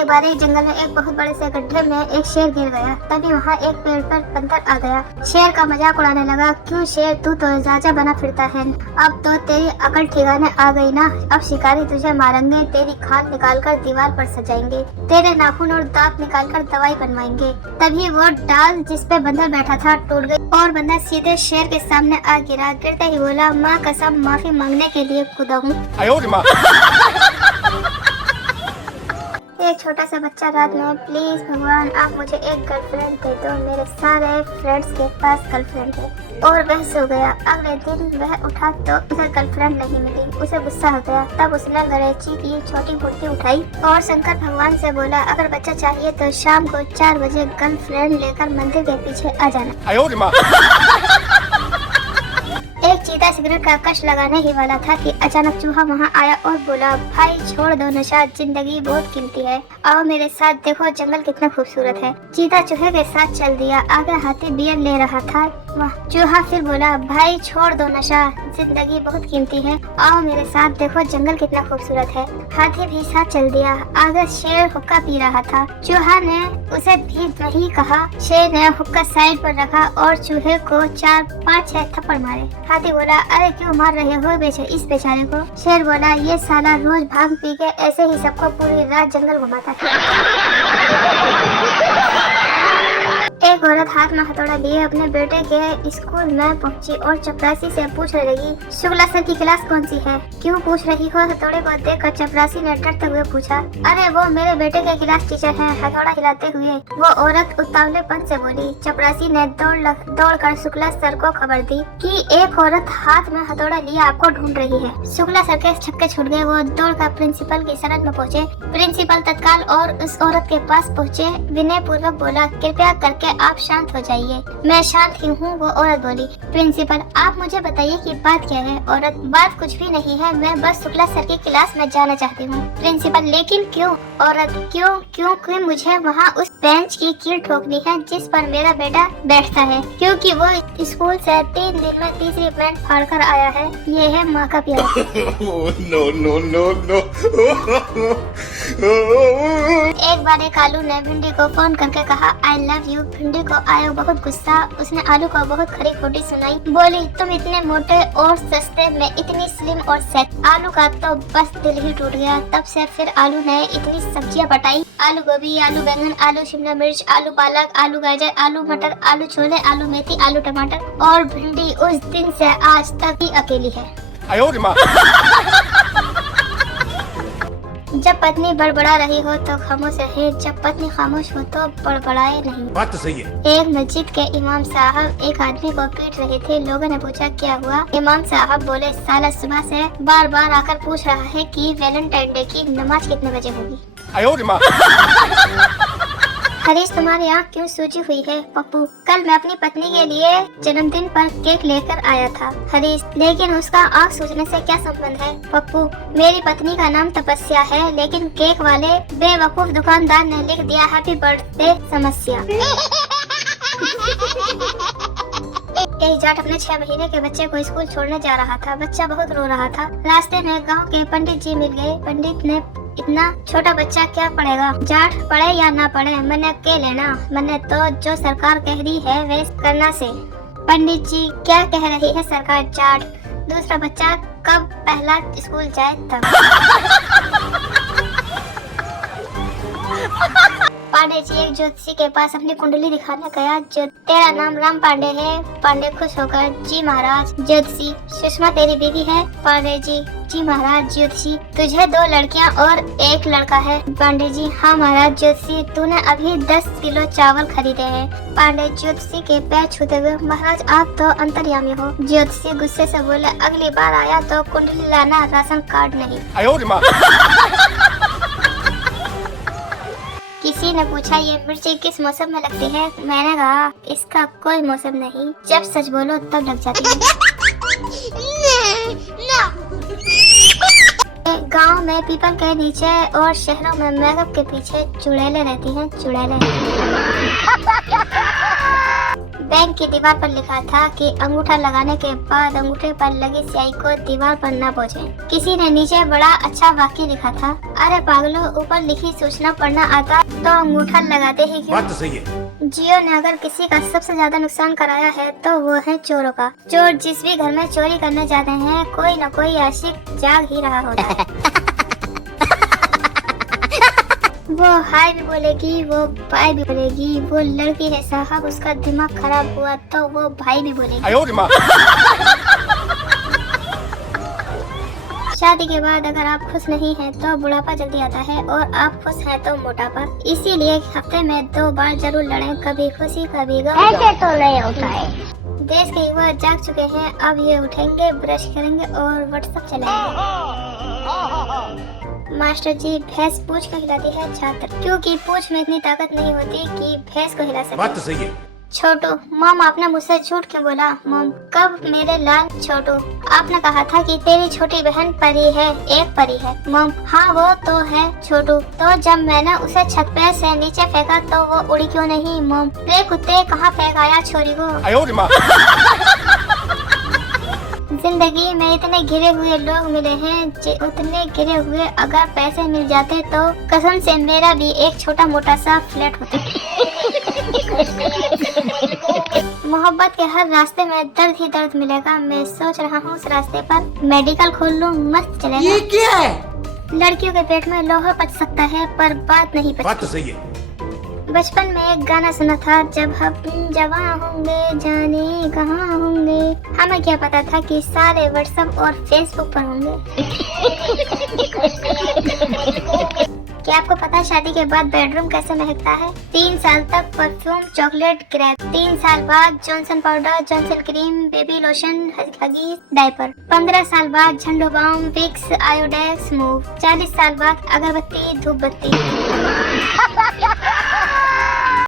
एक बार एक जंगल में एक बहुत बड़े से गड्ढे में एक शेर गिर गया। तभी वहाँ एक पेड़ पर बंदर आ गया। शेर का मजाक उड़ाने लगा, क्यों शेर, तू तो राजा बना फिरता है, अब तो तेरी अकल ठिकाने आ गई ना। अब शिकारी तुझे मारेंगे, तेरी खाल निकालकर दीवार पर सजाएंगे, तेरे नाखून और दांत निकालकर दवाई बनवाएंगे। तभी वो डाल जिस पे बंदर बैठा था टूट गई और बंदर सीधे शेर के सामने आ गिरा। गिरते ही बोला, माँ कसम माफी मांगने के लिए खुदा हूँ। एक छोटा सा बच्चा रात में, प्लीज भगवान आप मुझे एक गर्लफ्रेंड दे दो, मेरे सारे फ्रेंड्स के पास गर्लफ्रेंड है। और वह सो गया। अगले दिन वह उठा तो उसे गर्लफ्रेंड नहीं मिली। उसे गुस्सा हो गया। तब उसने गलेची की छोटी मूर्ति उठाई और शंकर भगवान से बोला, अगर बच्चा चाहिए तो शाम को 4 बजे गर्लफ्रेंड लेकर मंदिर के पीछे आ जाना। एक चीता सिगरेट का कश लगाने ही वाला था कि अचानक चूहा वहाँ आया और बोला, भाई छोड़ दो नशा, जिंदगी बहुत कीमती है, आओ मेरे साथ, देखो जंगल कितना खूबसूरत है। चीता चूहे के साथ चल दिया। आगे हाथी बियर ले रहा था। चूहा फिर बोला, भाई छोड़ दो नशा, जिंदगी बहुत कीमती है, आओ मेरे साथ, देखो जंगल कितना खूबसूरत है। हाथी भी साथ चल दिया। आगे शेर हुक्का पी रहा था। चूहा ने उसे भी वही कहा। शेर ने हुक्का साइड पर रखा और चूहे को 4-5-6 थप्पड़ मारे। हाथी बोला, अरे क्यों मार रहे हो इस बेचारे को। शेर बोला, ये साला रोज भांग पी के ऐसे ही सबको पूरी रात जंगल घुमाता है। एक औरत हाथ में हथौड़ा लिए अपने बेटे के स्कूल में पहुंची और चपरासी से पूछने लगी, शुक्ला सर की क्लास कौन सी है, क्यों पूछ रही हो। हथौड़े को देखकर चपरासी ने डरते हुए पूछा, अरे वो मेरे बेटे के क्लास टीचर हैं, हथौड़ा हिलाते हुए वो औरत उतावलेपन से बोली। चपरासी ने दौड़कर शुक्ला सर को खबर दी कि एक औरत हाथ में हथौड़ा लिए आपको ढूंढ रही है। शुक्ला सर के छक्के छूट गए। वो दौड़कर प्रिंसिपल की सनद में पहुँचे। प्रिंसिपल तत्काल और उस औरत के पास पहुँचे। विनय पूर्वक बोला, कृपया करके आप शांत हो जाइए। मैं शांत ही हूँ, वो औरत बोली। प्रिंसिपल, आप मुझे बताइए कि बात क्या है। औरत, बात कुछ भी नहीं है, मैं बस शुक्ला सर की क्लास में जाना चाहती हूँ। प्रिंसिपल, लेकिन क्यों। औरत, क्योंकि मुझे वहाँ उस बेंच की कील ठोकनी है जिस पर मेरा बेटा बैठता है, क्योंकि वो स्कूल से 3 दिन में तीसरी बेंच फाड़ कर आया है। ये है माँ का प्यार। एक बार एक आलू ने भिंडी को फोन करके कहा, आई लव यू। भिंडी को आया बहुत गुस्सा। उसने आलू को बहुत खरी खोटी सुनाई। बोली, तुम इतने मोटे और सस्ते, मैं इतनी स्लिम और सेट। आलू का तो बस दिल ही टूट गया। तब से फिर आलू ने इतनी सब्जियां बटाई, आलू गोभी, आलू बैंगन, आलू शिमला मिर्च, आलू पालक, आलू गाजर, आलू मटर, आलू छोले, आलू मेथी, आलू टमाटर, और भिंडी उस दिन से आज तक ही अकेली है। जब पत्नी बड़बड़ा रही हो तो खामोश रहे, जब पत्नी खामोश हो तो बड़बड़ाए नहीं। बात तो सही है। एक मस्जिद के इमाम साहब एक आदमी को पीट रहे थे। लोगों ने पूछा, क्या हुआ। इमाम साहब बोले, साला सुबह से बार बार आकर पूछ रहा है कि वैलेंटाइन डे की नमाज कितने बजे होगी। हरीश, तुम्हारी आँख क्यों सूजी हुई है। पप्पू, कल मैं अपनी पत्नी के लिए जन्मदिन पर केक लेकर आया था। हरीश, लेकिन उसका आँख सूजने से क्या संबंध है। पप्पू, मेरी पत्नी का नाम तपस्या है, लेकिन केक वाले बेवकूफ दुकानदार ने लिख दिया हैप्पी बर्थडे समस्या। एक जाट अपने 6 महीने के बच्चे को स्कूल छोड़ने जा रहा था। बच्चा बहुत रो रहा था। रास्ते में गांव के पंडित जी मिल गए। पंडित ने, इतना छोटा बच्चा क्या पढ़ेगा, जाट पढ़े या ना पढ़े, मैंने के लेना, मैंने तो जो सरकार कह रही है वे करना से। पंडित जी, क्या कह रही है सरकार। जाट, दूसरा बच्चा कब पहला स्कूल जाए तब। पांडे जी एक ज्योतिषी के पास अपनी कुंडली दिखाने गया। जो तेरा नाम राम पांडे है। पांडे खुश होकर, जी महाराज। ज्योतिषी, सुषमा तेरी बीवी है। पांडे जी, जी महाराज। ज्योतिषी, तुझे 2 लड़कियां और 1 लड़का है। पांडे जी, हाँ महाराज। ज्योतिषी, तूने अभी 10 किलो चावल खरीदे हैं। पांडे ज्योतिषी के पैर छूते हुए, महाराज आप तो अंतर्यामी हो। ज्योतिषी गुस्से से बोले, अगली बार आया तो कुंडली लाना, राशन कार्ड नहीं। किसी ने पूछा, ये मिर्ची किस मौसम में लगती है। मैंने कहा, इसका कोई मौसम नहीं, जब सच बोलो तब लग जाती है। गांव में पीपल के नीचे और शहरों में मेकअप के पीछे चुड़ैलें रहती हैं। चुड़ैलें बैंक की दीवार पर लिखा था कि अंगूठा लगाने के बाद अंगूठे पर लगी स्याही को दीवार पर न पोंछे। किसी ने नीचे बड़ा अच्छा वाक्य लिखा था, अरे पागलों, ऊपर लिखी सूचना पढ़ना आता तो अंगूठा लगाते ही क्यों? बात तो सही है। जियो ने अगर किसी का सबसे ज्यादा नुकसान कराया है तो वो है चोरों का। चोर जिस भी घर में चोरी करने जाते हैं, कोई न कोई आशिक जाग ही रहा होता है। वो हाय भी बोलेगी, वो बाय भी बोलेगी। वो लड़की है साहब, उसका दिमाग खराब हुआ तो वो भाई भी बोलेगी। शादी के बाद अगर आप खुश नहीं हैं तो बुढ़ापा जल्दी आता है, और आप खुश हैं तो मोटापा। इसीलिए हफ्ते में 2 बार जरूर लड़ें, कभी खुशी कभी गम। ऐसे तो नहीं होता है। देश के युवा जाग चुके हैं, अब ये उठेंगे, ब्रश करेंगे और व्हाट्सएप चलाएंगे। मास्टर जी, भैंस पूंछ को हिलाती है छात्र, क्योंकि पूंछ में इतनी ताकत नहीं होती कि भैंस को हिला सके। बात तो सही है। छोटू, मॉम आपने मुझसे झूठ क्यों बोला? मॉम, कब मेरे लाल? छोटू, आपने कहा था कि तेरी छोटी बहन परी है, एक परी है। मॉम, हाँ वो तो है। छोटू, तो जब मैंने उसे छत पे से नीचे फेंका तो वो उड़ी क्यों नहीं? मॉम, रे कुत्ते, कहाँ फेंकाया छोरी को? जिंदगी में इतने गिरे हुए लोग मिले हैं, उतने गिरे हुए अगर पैसे मिल जाते तो कसम से मेरा भी एक छोटा मोटा सा फ्लैट होता। मोहब्बत के हर रास्ते में दर्द ही दर्द मिलेगा। मैं सोच रहा हूँ उस रास्ते पर मेडिकल खोल लूँ, मस्त चलेगा। ये क्या है? लड़कियों के पेट में लोहा पच सकता है पर बात नहीं पच। बात तो सही है। बचपन में एक गाना सुना था, जब हम जवान होंगे जाने कहाँ होंगे। हमें क्या पता था कि सारे व्हाट्सएप और फेसबुक पर होंगे। क्या आपको पता है शादी के बाद बेडरूम कैसे महकता है? 3 साल तक परफ्यूम, चॉकलेट, ग्रेप। 3 साल बाद Johnson powder, Johnson cream, baby lotion, Huggies, diaper. 15 साल बाद झंडो बाम, विक्स, आयोडेक्स, मूव। 40 साल बाद अगरबत्ती, धूप बत्ती।